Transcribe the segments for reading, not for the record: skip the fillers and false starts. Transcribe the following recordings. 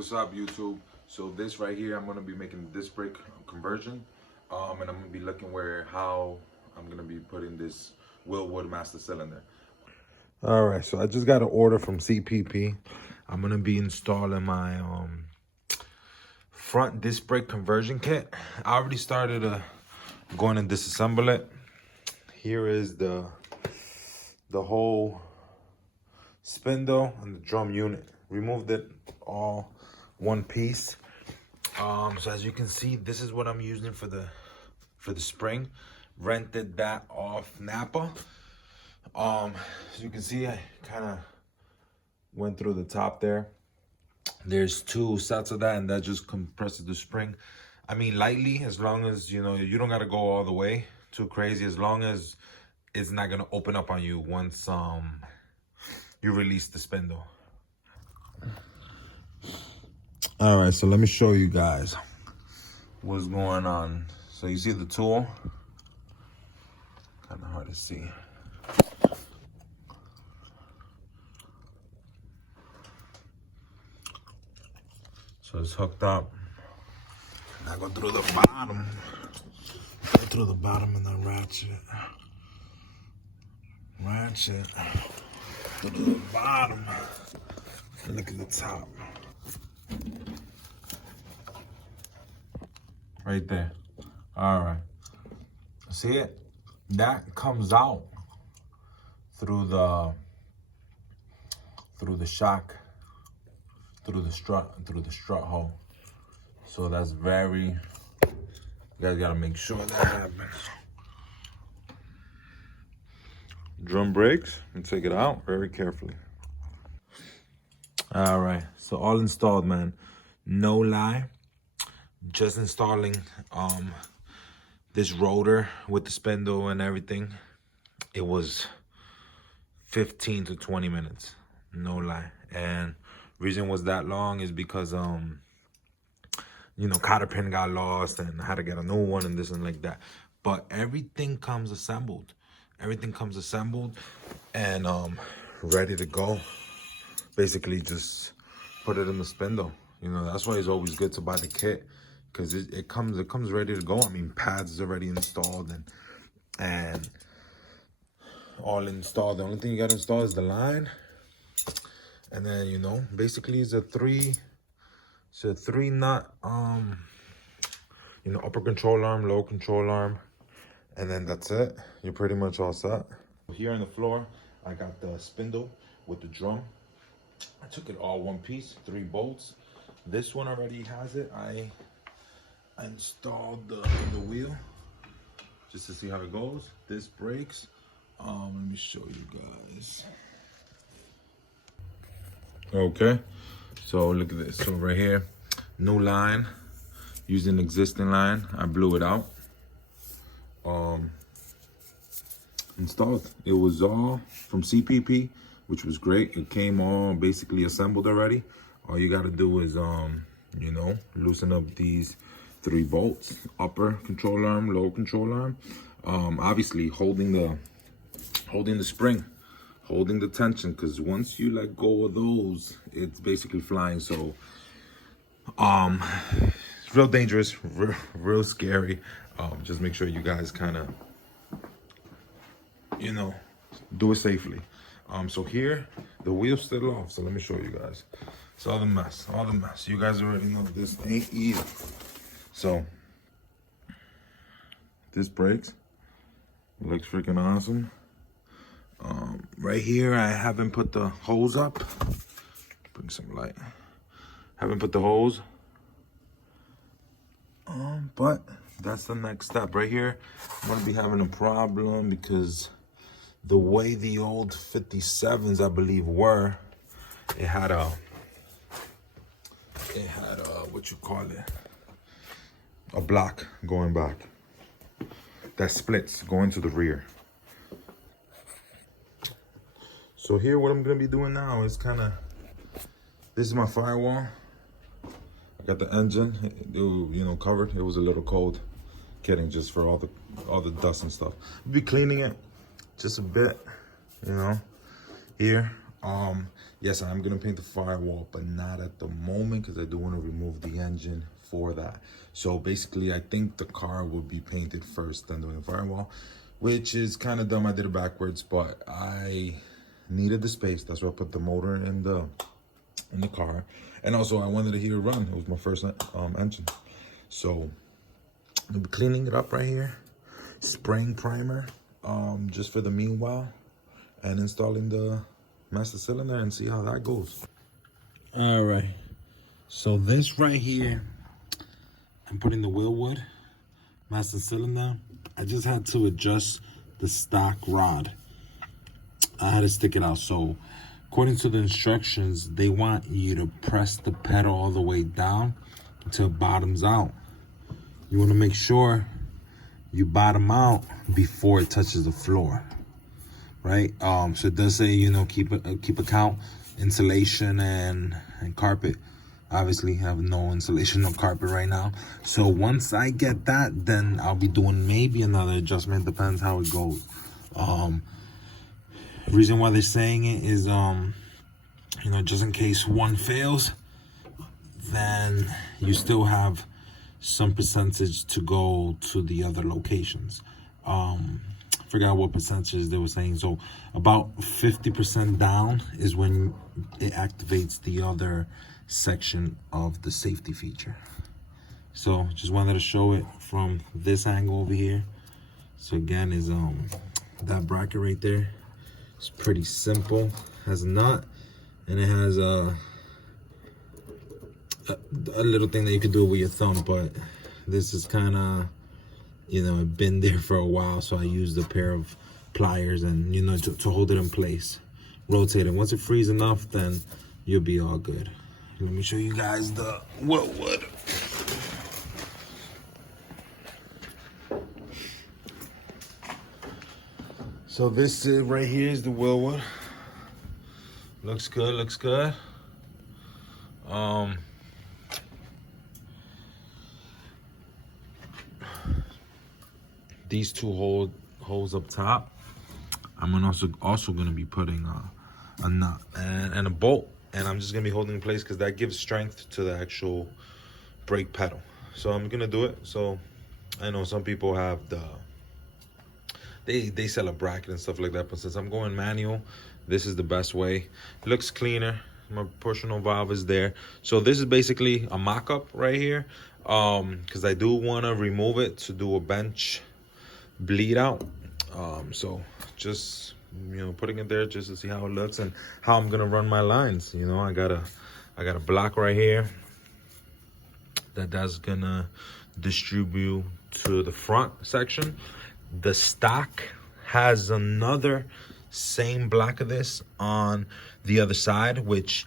what's up YouTube? So this right here, I'm gonna be making disc brake conversion, and I'm gonna be looking how I'm gonna be putting this Wilwood master cylinder. All right, so I just got an order from CPP. I'm gonna be installing my front disc brake conversion kit. I already started going to disassemble it. Here is the whole spindle and the drum unit. Removed it all one piece. So as you can see, this is what I'm using for the spring. Rented that off Napa. As you can see, I kind of went through the top there. There's two sets of that, and that just compresses the spring. I mean, lightly, as long as you know you don't gotta go all the way too crazy. As long as it's not gonna open up on you once you release the spindle. All right, so let me show you guys what's going on. So you see the tool? Kind of hard to see. So it's hooked up. And I go through the bottom. Go through the bottom and then ratchet. Ratchet. Go to the bottom. And look at the top. Right there. All right. See it? That comes out through the shock, through the strut hole. So that's you guys gotta make sure that happens. Drum brakes, and take it out very carefully. All right, so all installed, man. No lie. Just installing this rotor with the spindle and everything, it was 15 to 20 minutes, no lie. And reason was that long is because you know, cotter pin got lost and I had to get a new one and this and like that. But everything comes assembled. Everything comes assembled and ready to go. Basically just put it in the spindle. You know, that's why it's always good to buy the kit, because it comes ready to go. I mean, pads is already installed and all installed. The only thing you got to install is the line, and then, you know, basically it's a three nut you know, upper control arm, lower control arm, and then that's it. You're pretty much all set. Here on the floor, I got the spindle with the drum. I took it all one piece, 3 bolts. This one already has it. I installed the wheel just to see how it goes. This brakes. Let me show you guys. Okay, so look at this. So right here, new line, using existing line. I blew it out. Installed. It was all from CPP, which was great. It came all basically assembled already. All you got to do is you know, loosen up these 3 bolts, upper control arm, lower control arm. Obviously holding the spring, holding the tension, because once you let go of those, it's basically flying. So it's real dangerous, real scary. Just make sure you guys kind of, you know, do it safely. So here the wheel's still off, so let me show you guys. It's all the mess. You guys already know this ain't easy. So this brakes, looks freaking awesome. Right here, I haven't put the hose up. Bring some light. Haven't put the hose. But that's the next step. Right here, I'm gonna be having a problem because the way the old 57s, I believe, were, it had a what you call it, a block going back that splits going to the rear. So here, what I'm gonna be doing now is this is my firewall. I got the engine, you know, covered. It was a little cold. Kidding, just for all the dust and stuff. I'll be cleaning it just a bit, you know, here. Yes, I'm gonna paint the firewall, but not at the moment because I do want to remove the engine for that. So basically, I think the car will be painted first, then doing the firewall, which is kind of dumb. I did it backwards, but I needed the space. That's why I put the motor in the car, and also I wanted to hear it run. It was my first engine, so I'm cleaning it up right here, spraying primer, just for the meanwhile, and installing the master cylinder and see how that goes. All right, so this right here, I'm putting the wilwood master cylinder. I just had to adjust the stock rod. I had to stick it out. So according to the instructions, they want you to press the pedal all the way down until it bottoms out. You want to make sure you bottom out before it touches the floor, right? So it does say, you know, keep a count, insulation and carpet. Obviously, I have no insulation, no carpet right now. So once I get that, then I'll be doing maybe another adjustment. Depends how it goes. Reason why they're saying it is, you know, just in case one fails, then you still have some percentage to go to the other locations. Forgot what percentage they were saying. So about 50% down is when it activates the other section of the safety feature. So just wanted to show it from this angle over here. So again, is that bracket right there. It's pretty simple. Has a nut, and it has a little thing that you can do with your thumb, but this is kind of, you know, been there for a while, so I used a pair of pliers and, you know, to hold it in place, rotate it. Once it frees enough, then you'll be all good. Let me show you guys the wilwood. So this right here is the wilwood. Looks good, looks good. These two holes up top, I'm also gonna be putting a nut and a bolt, and I'm just gonna be holding in place because that gives strength to the actual brake pedal. So I'm gonna do it. So I know some people have they sell a bracket and stuff like that, but since I'm going manual, this is the best way. It looks cleaner. My proportional valve is there. So this is basically a mock-up right here, because I do want to remove it to do a bench bleed out. So just, you know, putting it there just to see how it looks and how I'm gonna run my lines. You know, I got a block right here that's gonna distribute to the front section. The stock has another same block of this on the other side, which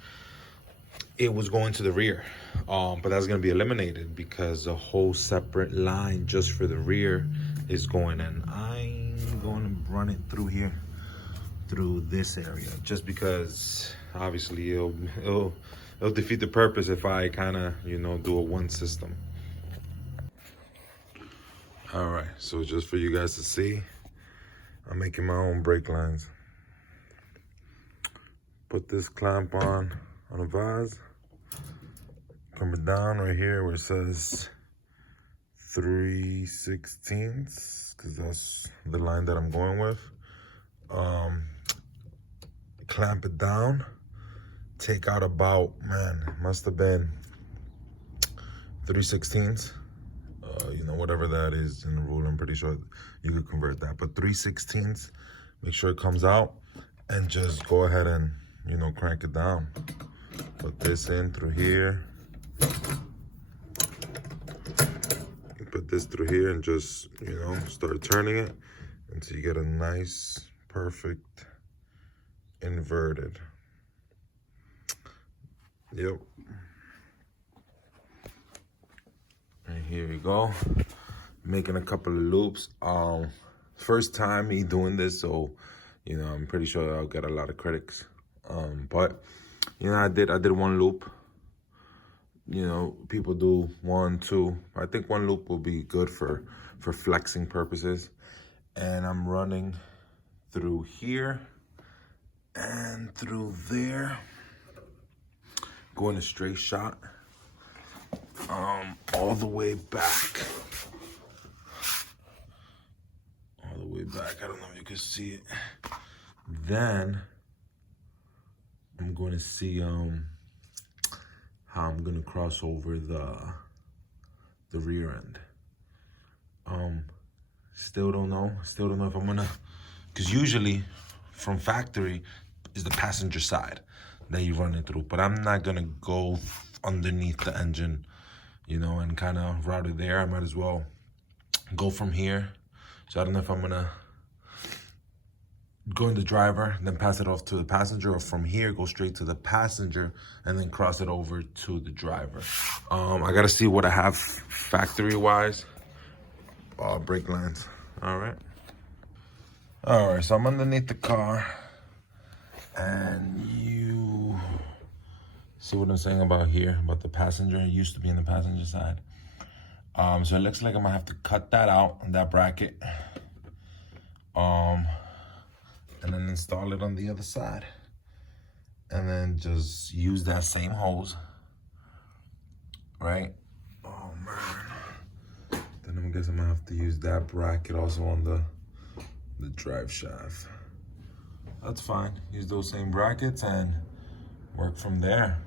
it was going to the rear, but that's going to be eliminated because a whole separate line just for the rear is going in. I'm going to run it through here, through this area, just because obviously it'll defeat the purpose if I kind of, you know, do a one system. All right, so just for you guys to see, I'm making my own brake lines. Put this clamp on a vise, come it down right here where it says 3/16, because that's the line that I'm going with. Clamp it down, take out about, man, must have been 3/16. You know, whatever that is in the rule, I'm pretty sure you could convert that. But 3/16, make sure it comes out, and just go ahead and, you know, crank it down. Put this in through here. Put this through here and just, you know, start turning it until you get a nice, perfect inverted. Yep. And here we go. Making a couple of loops. First time me doing this, so, you know, I'm pretty sure I'll get a lot of critics. But, you know, I did one loop. You know, people do 1, 2. I think one loop will be good for flexing purposes. And I'm running through here and through there, go in a straight shot, all the way back. All the way back, I don't know if you can see it. Then, I'm going to see how I'm gonna cross over the rear end. Still don't know if I'm gonna, because usually from factory is the passenger side that you run it through, but I'm not gonna go underneath the engine, you know, and kind of route it there. I might as well go from here. So I don't know if I'm gonna go in the driver, then pass it off to the passenger, or from here go straight to the passenger and then cross it over to the driver. I gotta see what I have factory wise. Brake lines. All right, so I'm underneath the car, and you see what I'm saying about here, about the passenger. It used to be in the passenger side. So it looks like I'm gonna have to cut that out, that bracket, and then install it on the other side, and then just use that same hose, right? Oh man. Then I guess I'm gonna have to use that bracket also on the drive shaft. That's fine. Use those same brackets and work from there.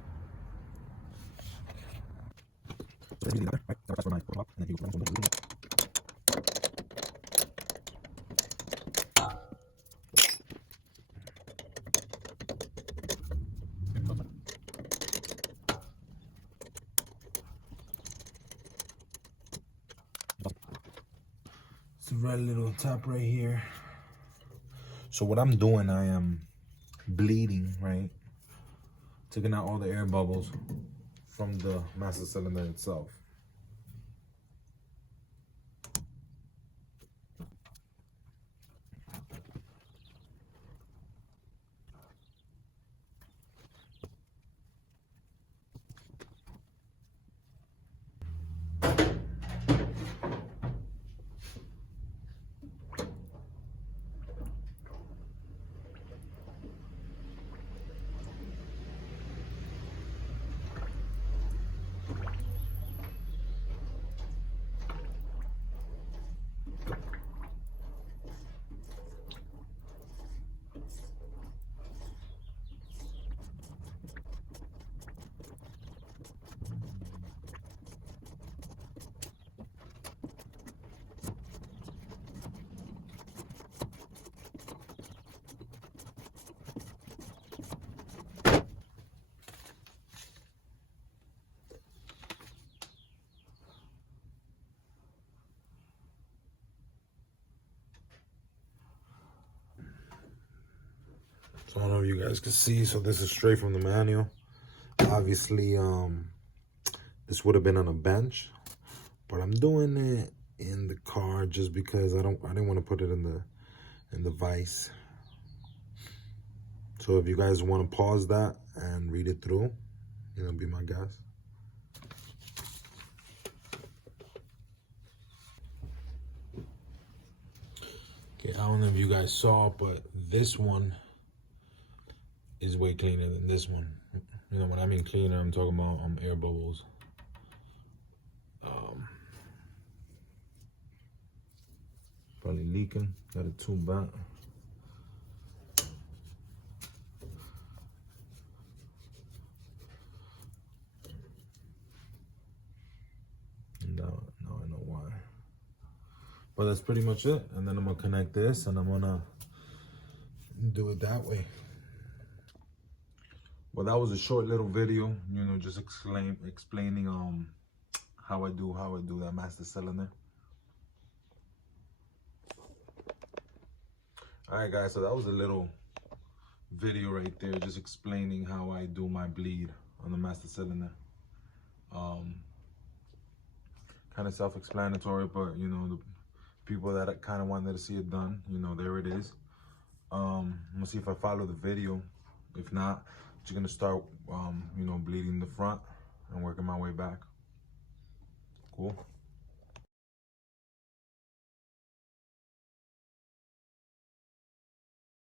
It's a red little top right here. So what I'm doing, I am bleeding, right? Taking out all the air bubbles from the master cylinder itself. So I don't know if you guys can see. So this is straight from the manual. Obviously, this would have been on a bench, but I'm doing it in the car just because I didn't want to put it in the vise. So if you guys want to pause that and read it through, you know, be my guest. Okay, I don't know if you guys saw, but this one is way cleaner than this one. You know, when I mean cleaner, I'm talking about air bubbles. Probably leaking. Got it tuned back. Now I know why. But that's pretty much it. And then I'm gonna connect this, and I'm gonna do it that way. Well, that was a short little video, you know, just explaining how I do that master cylinder. All right, guys, so that was a little video right there, just explaining how I do my bleed on the master cylinder. Kind of self-explanatory, but you know, the people that kind of wanted to see it done, you know, there it is. I'm gonna see if I follow the video. If not, just gonna start, you know, bleeding the front and working my way back. Cool.